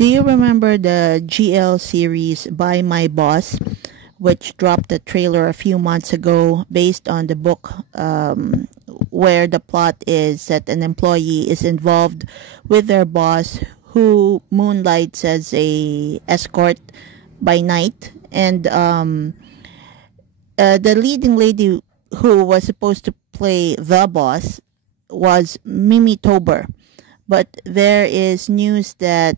Do you remember the GL series By My Boss, which dropped a trailer a few months ago based on the book, where the plot is that an employee is involved with their boss who moonlights as a escort by night, and the leading lady who was supposed to play the boss was Mimi Tober. But there is news that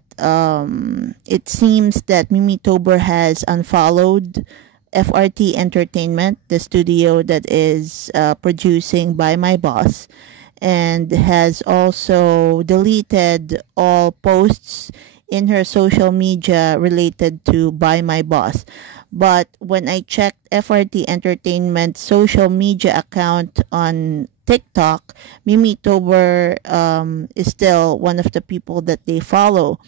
it seems that Mimi Tober has unfollowed FRT Entertainment, the studio that is producing By My Boss, and has also deleted all posts in her social media related to By My Boss. But when I checked FRT Entertainment's social media account on TikTok, Mimi Tober is still one of the people that they follow.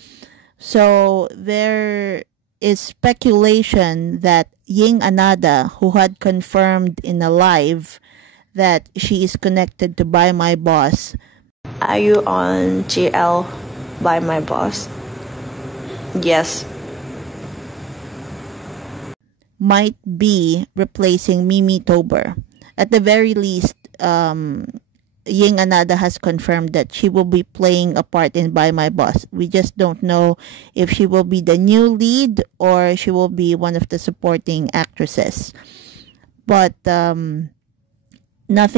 So there is speculation that Ying Anada, who had confirmed in a live that she is connected to By My Boss. Are you on GL By My Boss? Yes. Might be replacing Mimi Tober. At the very least, Ying Anada has confirmed that she will be playing a part in By My Boss. We just don't know if she will be the new lead or she will be one of the supporting actresses. But nothing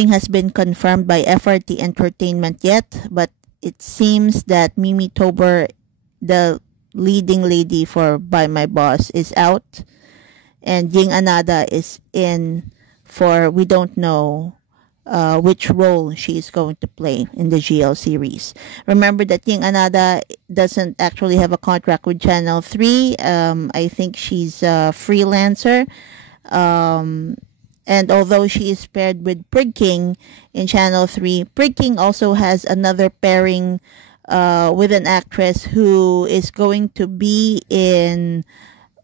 has been confirmed by FRT Entertainment yet. But it seems that Mimi Tober, the leading lady for By My Boss, is out. And Ying Anada is in for, we don't know which role she is going to play in the GL series. Remember that Ying Anada doesn't actually have a contract with Channel 3. I think she's a freelancer. And although she is paired with Prig King in Channel 3, Prig King also has another pairing with an actress who is going to be in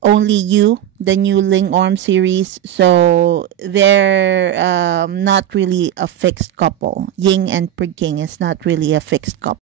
Only You, the new Ling Orm series. So they're not really a fixed couple. Ying and Prig King is not really a fixed couple.